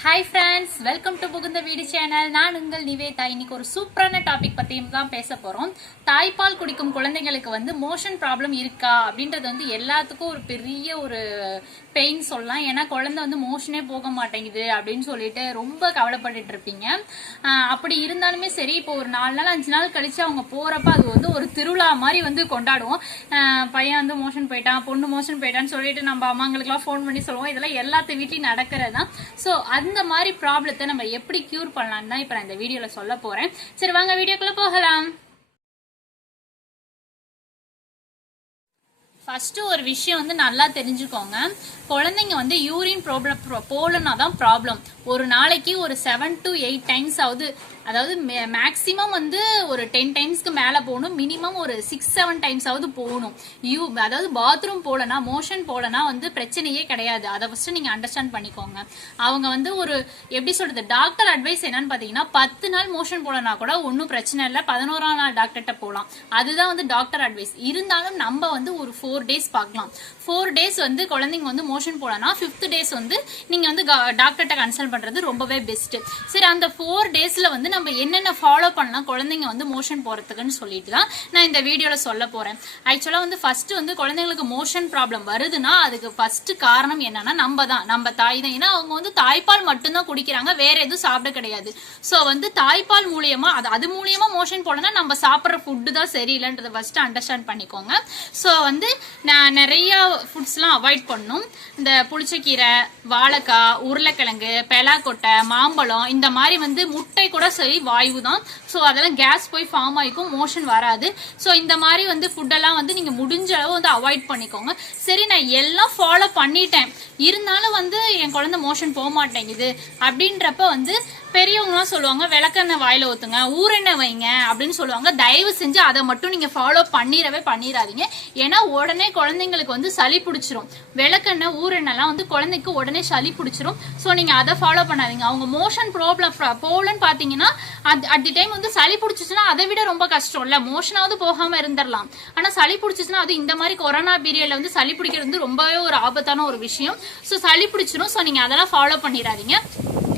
Hi friends welcome to புகுந்த வீடு channel நான் உங்கள் நிவேதா. இன்னைக்கு ஒரு சூப்பரான டாபிக் பற்றியும் தான் பேச போகிறோம் தாய்ப்பால் குடிக்கும் குழந்தைங்களுக்கு வந்து மோஷன் ப்ராப்ளம் இருக்கா அப்படின்றது வந்து எல்லாத்துக்கும் ஒரு பெரிய ஒரு பெயின் சொல்லலாம். ஏன்னா குழந்தை வந்து மோஷனே போக மாட்டேங்குது அப்படின்னு சொல்லிட்டு ரொம்ப கவலைப்பட்டுட்டு இருப்பீங்க. அப்படி இருந்தாலுமே சரி இப்போ ஒரு நாலு நாள் அஞ்சு நாள் கழிச்சு அவங்க போறப்ப அது வந்து ஒரு திருவிழா மாதிரி வந்து கொண்டாடுவோம். பையன் வந்து மோஷன் போயிட்டான் பொண்ணு மோஷன் போயிட்டான்னு சொல்லிட்டு நம்ம அம்மாங்களுக்குலாம் ஃபோன் பண்ணி சொல்லுவோம். இதெல்லாம் எல்லாத்து வீட்லையும் நடக்கிறது தான் ஸோ அந்த மாதிரி ப்ராப்ளத்தை நம்ம எப்படி கியூர் பண்ணலாம்னு தான் இப்போ நான் இந்த வீடியோவில் சொல்ல போறேன். சரி வாங்க வீடியோக்குள்ள போகலாம். ஃபஸ்ட்டு ஒரு விஷயம் வந்து நல்லா தெரிஞ்சுக்கோங்க. குழந்தைங்க வந்து யூரின் ப்ராப்ளம் போலனா தான் ப்ராப்ளம் ஒரு நாளைக்கு ஒரு செவன் டு எயிட் டைம்ஸ் ஆகுது அதாவது மேக்ஸிமம் வந்து ஒரு டென் டைம்ஸ்க்கு மேலே போகணும். மினிமம் ஒரு சிக்ஸ் செவன் டைம்ஸ் ஆகுது போகணும். யூ அதாவது பாத்ரூம் போலனா மோஷன் போலனா வந்து பிரச்சனையே கிடையாது. அதை ஃபர்ஸ்ட் நீங்க அண்டர்ஸ்டாண்ட் பண்ணிக்கோங்க. அவங்க வந்து ஒரு எப்படி சொல்றது டாக்டர் அட்வைஸ் என்னன்னு பாத்தீங்கன்னா பத்து நாள் மோஷன் போலனா கூட ஒன்றும் பிரச்சனை இல்லை. பதினோராம் நாள் டாக்டர்கிட்ட போகலாம். அதுதான் வந்து டாக்டர் அட்வைஸ் இருந்தாலும் நம்ம வந்து ஒரு ஃபோர் டேஸ் பார்க்கலாம். ஃபோர் டேஸ் வந்து குழந்தைங்க வந்து மோஷன் போலனா ஃபிஃப்த் டேஸ் வந்து நீங்க வந்து டாக்டர்கிட்ட கன்சல்ட் பண்றது ரொம்பவே பெஸ்ட் சரி அந்த ஃபோர் டேஸ்ல வந்து நம்ம என்னென்ன ஃபாலோ பண்ணலாம் குழந்தைங்க வந்து மோஷன் போகிறதுக்குன்னு சொல்லிட்டு தான் நான் இந்த வீடியோவில் சொல்ல போகிறேன் ஆக்சுவலாக வந்து ஃபஸ்ட்டு வந்து குழந்தைங்களுக்கு மோஷன் ப்ராப்ளம் வருதுன்னா அதுக்கு ஃபஸ்ட்டு காரணம் என்னன்னா நம்ம தான் நம்ம தாய் தான். ஏன்னா அவங்க வந்து தாய்ப்பால் மட்டும்தான் குடிக்கிறாங்க வேற எதுவும் சாப்பிட கிடையாது. ஸோ வந்து தாய்ப்பால் மூலியமா அது அது மூலியமா மோஷன் போலனா நம்ம சாப்பிட்ற ஃபுட்டு தான் சரியில்லைன்றதை ஃபஸ்ட்டு அண்டர்ஸ்டாண்ட் பண்ணிக்கோங்க. ஸோ வந்து நான் நிறையா ஃபுட்ஸ்லாம் அவாய்ட் பண்ணும். இந்த புளிச்சக்கீரை வாழைக்காய் உருளைக்கிழங்கு பெலாக்கொட்டை மாம்பழம் இந்த மாதிரி வந்து முட்டை கூட சரி வாயு தான் ஸோ அதெல்லாம் கேஸ் போய் ஃபார்ம் ஆகிக்கும் மோஷன் வராது. ஸோ இந்த மாதிரி வந்து ஃபுட்டெல்லாம் வந்து நீங்கள் முடிஞ்ச அளவு வந்து அவாய்ட் பண்ணிக்கோங்க. சரி நான் எல்லாம் ஃபாலோ பண்ணிட்டேன். இருந்தாலும் வந்து என் குழந்தை மோஷன் போக மாட்டேங்குது அப்படின்றப்ப வந்து பெரியவங்களாம் சொல்லுவாங்க விளக்கெண்ணெய் வாயில ஊத்துங்க ஊரெண்ணெய் வைங்க அப்படின்னு சொல்லுவாங்க. தயவு செஞ்சு அதை மட்டும் நீங்க ஃபாலோ பண்ணிடவே பண்ணிடாதீங்க. ஏன்னா உடனே குழந்தைங்களுக்கு வந்து சளி பிடிச்சிரும். விளக்கெண்ணெய் ஊரெண்ணெய்லாம் வந்து குழந்தைக்கு உடனே சளி பிடிச்சிரும். ஸோ நீங்க அதை ஃபாலோ பண்ணாதீங்க. அவங்க மோஷன் ப்ராப்ளம் போகலன்னு பாத்தீங்கன்னா அட் தி டைம் வந்து சளி பிடிச்சிச்சுன்னா அதை விட ரொம்ப கஷ்டம். இல்ல மோஷனாவது போகாம இருந்துடலாம். ஆனா சளி பிடிச்சிச்சுன்னா அது இந்த மாதிரி கொரோனா பீரியட்ல வந்து சளி பிடிக்கிறது வந்து ரொம்பவே ஒரு ஆபத்தான ஒரு விஷயம். ஸோ சளி பிடிச்சிரும். ஸோ நீங்க அதெல்லாம் ஃபாலோ பண்ணிடாதீங்க.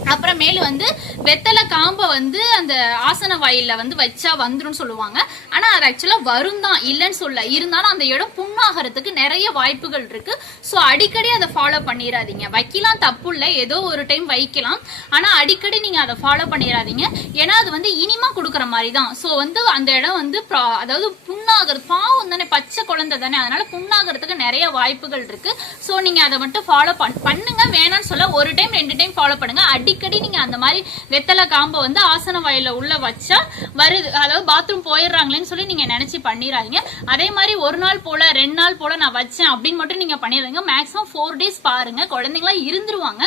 அப்புறமேலு வந்து வெத்தலை காம்பை வந்து அந்த ஆசன வாயில வந்து வச்சா வந்துடும் சொல்லுவாங்க. ஆனா அது ஆக்சுவலா வரும் தான் இல்லைன்னு சொல்ல. இருந்தாலும் அந்த இடம் புண்ணாகிறதுக்கு நிறைய வாய்ப்புகள் இருக்கு. ஸோ அடிக்கடி அதை ஃபாலோ பண்ணிடாதீங்க வைக்கலாம் தப்பு இல்லை ஏதோ ஒரு டைம் வைக்கலாம். ஆனா அடிக்கடி நீங்க அதை ஃபாலோ பண்ணிடாதீங்க ஏன்னா அது வந்து இனிமா கொடுக்குற மாதிரி தான். ஸோ வந்து அந்த இடம் வந்து ப்ரா- அதாவது புண்ணாகிறது பாவம் தானே பச்சை குழந்தை தானே. அதனால புண்ணாகிறதுக்கு நிறைய வாய்ப்புகள் இருக்கு. ஸோ நீங்க அதை மட்டும் ஃபாலோ பண்ணுங்க. வேணாம்னு சொல்ல. ஒரு டைம் ரெண்டு டைம் ஃபாலோ பண்ணுங்க. அடிக்கடி நீங்க அந்த மாதிரி வெத்தலை காம்பை வந்து ஆசன வயலில் உள்ள வச்சா வருது. அதாவது பாத்ரூம் போயிடுறாங்களேன்னு சொல்லி நீங்க நினைச்சு பண்ணிடாதீங்க. அதே மாதிரி ஒரு நாள் போல ரெண்டு நாள் போல நான் வச்சேன் அப்படின்னு மட்டும் நீங்க பண்ணிடுறீங்க மேக்ஸிமம் ஃபோர் டேஸ் பாருங்க. குழந்தைங்களாம் இருந்துருவாங்க.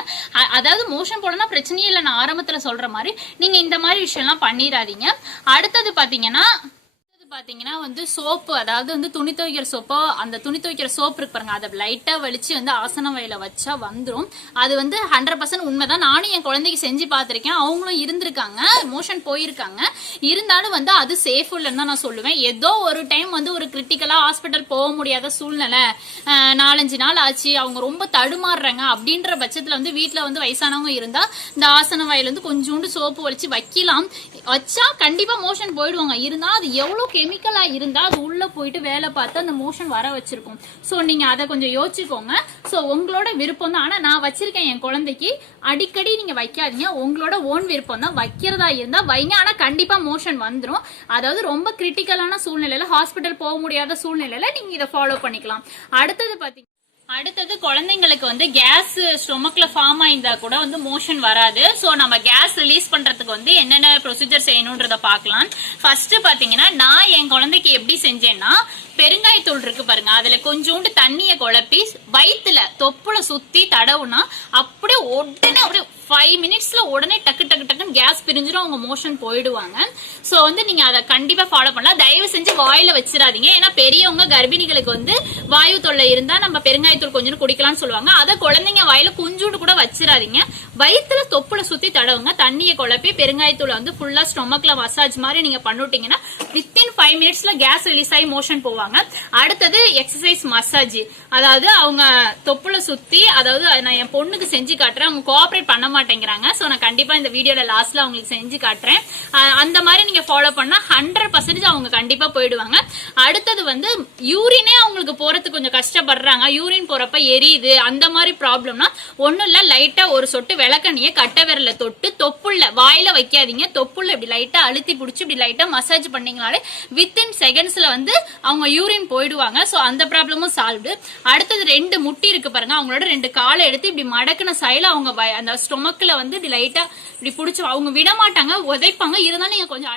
அதாவது மோஷன் போலனா பிரச்சனையே இல்லை. நான் ஆரம்பத்தில் சொல்ற மாதிரி நீங்க இந்த மாதிரி விஷயம்லாம் பண்ணிடாதீங்க. அடுத்தது பார்த்தீங்கன்னா பார்த்தீங்கன்னா வந்து சோப்பு அதாவது வந்து துணி துவைக்கிற சோப்போ அந்த துணி துவைக்கிற சோப்பு இருக்கு பாருங்க அதை லைட்டாக வலிச்சு வந்து ஆசன வயல வச்சா வந்துடும் அது வந்து ஹண்ட்ரட் பர்சன்ட் உண்மை தான் நானும் என் குழந்தைக்கு செஞ்சு பார்த்துருக்கேன் அவங்களும் இருந்திருக்காங்க. மோஷன் போயிருக்காங்க. இருந்தாலும் வந்து அது சேஃப் இல்லைன்னு தான் நான் சொல்லுவேன். ஏதோ ஒரு டைம் வந்து ஒரு கிரிட்டிக்கலாக ஹாஸ்பிட்டல் போக முடியாத சூழ்நிலை. நாலஞ்சு நாள் ஆச்சு. அவங்க ரொம்ப தடுமாறுறாங்க. அப்படின்ற பட்சத்தில் வந்து வீட்டில் வந்து வயசானவங்க இருந்தால் இந்த ஆசன வயல் வந்து கொஞ்சோண்டு சோப்பு வலிச்சு வைக்கலாம். வச்சா கண்டிப்பா மோஷன் போயிடுவாங்க. இருந்தா அது எவ்வளவு கெமிக்கலா இருந்தா அது உள்ள போயிட்டு வேலை பார்த்து அந்த மோஷன் வர வச்சிருக்கும். சோ நீங்க அதை கொஞ்சம் யோசிச்சுக்கோங்க. சோ உங்களோட விருப்பம் தான். ஆனா நான் வச்சிருக்கேன் என் குழந்தைக்கு. அடிக்கடி நீங்க வைக்காதீங்க. உங்களோட ஓன் விருப்பம் தான். வைக்கிறதா இருந்தா வைங்க. ஆனா கண்டிப்பா மோஷன் வந்துடும் அதாவது ரொம்ப கிரிட்டிக்கலான சூழ்நிலையில ஹாஸ்பிட்டல் போக முடியாத சூழ்நிலையில நீங்க இதை ஃபாலோ பண்ணிக்கலாம். அடுத்தது பாத்தீங்கன்னா அடுத்தது குழந்தைங்களுக்கு வந்து கேஸ் ஸ்டொமக்ல ஃபார்ம் ஆயிருந்தா கூட வந்து மோஷன் வராது. ஸோ நம்ம கேஸ் ரிலீஸ் பண்றதுக்கு வந்து என்னென்ன ப்ரொசீஜர் செய்யணுன்றத பார்க்கலாம். ஃபர்ஸ்ட் பாத்தீங்கன்னா நான் என் குழந்தைக்கு எப்படி செஞ்சேன்னா பெருங்காயத்தூள் இருக்கு பாருங்க அதுல கொஞ்சோண்டு தண்ணியை குழப்பி வயிற்றுல தொப்புல சுத்தி தடவுனா அப்படியே உடனே அப்படியே ஃபைவ் மினிட்ஸில் உடனே டக்கு டக்கு டக்குன்னு கேஸ் பிரிஞ்சிடும் அவங்க மோஷன் போயிடுவாங்க. ஸோ வந்து நீங்கள் அதை கண்டிப்பாக ஃபாலோ பண்ணலாம். தயவு செஞ்சு வாயில் வச்சிடாதீங்க. ஏன்னா பெரியவங்க கர்ப்பிணிகளுக்கு வந்து வாயு தொல்லை இருந்தால் நம்ம பெருங்காயத்தூள் கொஞ்சம் குடிக்கலாம்னு சொல்லுவாங்க. அதை குழந்தைங்க வாயில கொஞ்சோண்டு கூட வச்சிடாதீங்க. வயிற்றுல தொப்புல சுற்றி தடவுங்க. தண்ணியை குழப்பி பெருங்காயத்தூளை வந்து ஃபுல்லாக ஸ்டொமக்கில் மசாஜ் மாதிரி நீங்கள் பண்ணிட்டீங்கன்னா வித்தின் ஃபைவ் மினிட்ஸ்ல கேஸ் ரிலீஸ் ஆகி மோஷன் போவாங்க. அடுத்தது எக்ஸசைஸ் மசாஜ் அதாவது அவங்க தொப்புல சுத்தி அதாவது நான் என் பொண்ணுக்கு செஞ்சு காட்டுறேன். அவங்க கோஆபரேட் பண்ண மாட்டேங்கிறாங்க. சோ நான் கண்டிப்பா இந்த வீடியோல லாஸ்ட்ல அவங்களுக்கு செஞ்சு காட்டுறேன். அந்த மாதிரி நீங்க ஃபாலோ பண்ணா ஹண்ட்ரட் பர்சன்டேஜ் அவங்க கண்டிப்பா போயிடுவாங்க. அடுத்தது வந்து யூரினே அவங்களுக்கு போறதுக்கு கொஞ்சம் கஷ்டப்படுறாங்க. யூரின் போறப்ப எரியுது. அந்த மாதிரி ப்ராப்ளம்னா ஒண்ணும் இல்ல லைட்டா ஒரு சொட்டு விளக்கண்ணிய கட்ட விரல தொட்டு தொப்புள்ள வாயில வைக்காதீங்க. தொப்புள்ள இப்படி லைட்டா அழுத்தி பிடிச்சி இப்படி லைட்டா மசாஜ் பண்ணீங்கனாலே வித்தின் செகண்ட்ஸ்ல வந்து அவங்க யூரின் போயிடுவாங்க. சோ அந்த ப்ராப்ளமும் சால்வ்டு அடுத்தது ரெண்டு முட்டி இருக்கு பாருங்க. அவங்களோட ரெண்டு காலை எடுத்து இப்படி மடக்குன சைல அவங்க வய- அந்த ஸ்டொமக்கில் வந்து இப்படி லைட்டா இப்படி பிடிச்சி அவங்க விட மாட்டாங்க உதைப்பாங்க. இருந்தாலும் நீங்க கொஞ்சம்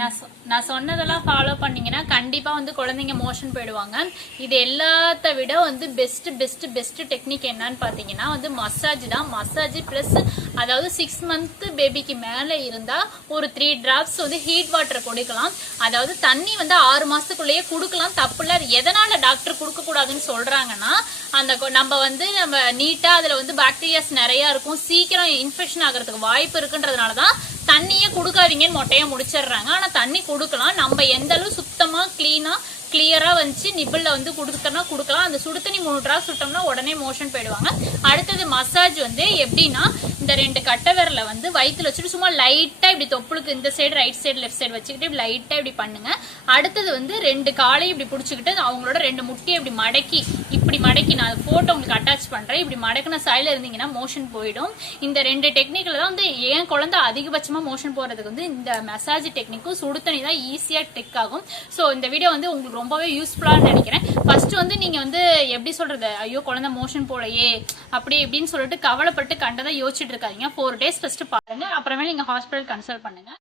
நான் சொ- நான் சொன்னதெல்லாம் ஃபாலோ பண்ணீங்கன்னா கண்டிப்பாக வந்து குழந்தைங்க மோஷன் போயிடுவாங்க. இது எல்லாத்த விட வந்து பெஸ்ட் பெஸ்ட் பெஸ்ட் டெக்னிக் என்னன்னு பார்த்தீங்கன்னா வந்து மசாஜ் தான். மசாஜ் ப்ளஸ் அதாவது சிக்ஸ் மந்த் பேபிக்கு மேலே இருந்தால் ஒரு த்ரீ ட்ராப்ஸ் வந்து ஹீட் வாட்டர் கொடுக்கலாம். அதாவது தண்ணி வந்து ஆறு மாதத்துக்குள்ளேயே கொடுக்கலாம். தப்பு இல்லை. எதனால் டாக்டர் கொடுக்கக்கூடாதுன்னு சொல்கிறாங்கன்னா அந்த கொ- நம்ம வந்து நம்ம நீட்டாக அதில் வந்து பாக்டீரியாஸ் நிறையா இருக்கும். சீக்கிரம் இன்ஃபெக்ஷன் ஆகிறதுக்கு வாய்ப்பு இருக்குன்றதுனால தான் தண்ணியே கொடுக்காதீங்கன்னு மொட்டையா முடிச்சிடுறாங்க. ஆனா தண்ணி கொடுக்கலாம். நம்ம எந்த அளவு சுத்தமா கிளீனா கிளியராக வந்துச்சு நிபிள்ல வந்து கொடுத்தோம்னா கொடுக்கலாம். அந்த சுடு தண்ணி மூணு டிராப் சுட்டோம்னா உடனே மோஷன் போயிடுவாங்க. அடுத்தது மசாஜ் வந்து எப்படின்னா இந்த ரெண்டு கட்டை விரலை வந்து வயித்துல வச்சுட்டு சும்மா லைட்டாக இப்படி தொப்புளுக்கு இந்த side right side left side வச்சுக்கிட்டு இப்படி லைட்டாக இப்படி பண்ணுங்க. அடுத்தது வந்து ரெண்டு காலையும் இப்படி பிடிச்சிக்கிட்டு அவங்களோட ரெண்டு முட்டியை இப்படி மடக்கி இப்படி மடக்கி நான் ஃபோட்டோ உங்களுக்கு அட்டாச் பண்ணுறேன் இப்படி மடக்கின சைடில் இருந்தீங்கன்னா மோஷன் போயிடும். இந்த ரெண்டு டெக்னிக்கில் தான் வந்து என் குழந்தை அதிகபட்சமாக மோஷன் போகிறதுக்கு வந்து இந்த மசாஜ் டெக்னிக்கும் சுடு தண்ணி தான் ஈஸியாக டெக் ஆகும். ஸோ இந்த வீடியோ வந்து உங்களுக்கு ரொம்பவே யூஸ்ஃபுல்லாக நினைக்கிறேன். ஃபர்ஸ்ட் வந்து நீங்கள் வந்து எப்படி சொல்கிறது ஐயோ குழந்தை மோஷன் போலையே அப்படி இப்படின்னு சொல்லிட்டு கவலைப்பட்டு கண்டதை யோசிச்சுட்டு இருக்காதிங்க. ஃபோர் டேஸ் ஃபஸ்ட்டு பாருங்கள் அப்புறமே நீங்கள் ஹாஸ்பிட்டல் கன்சல்ட் பண்ணுங்க.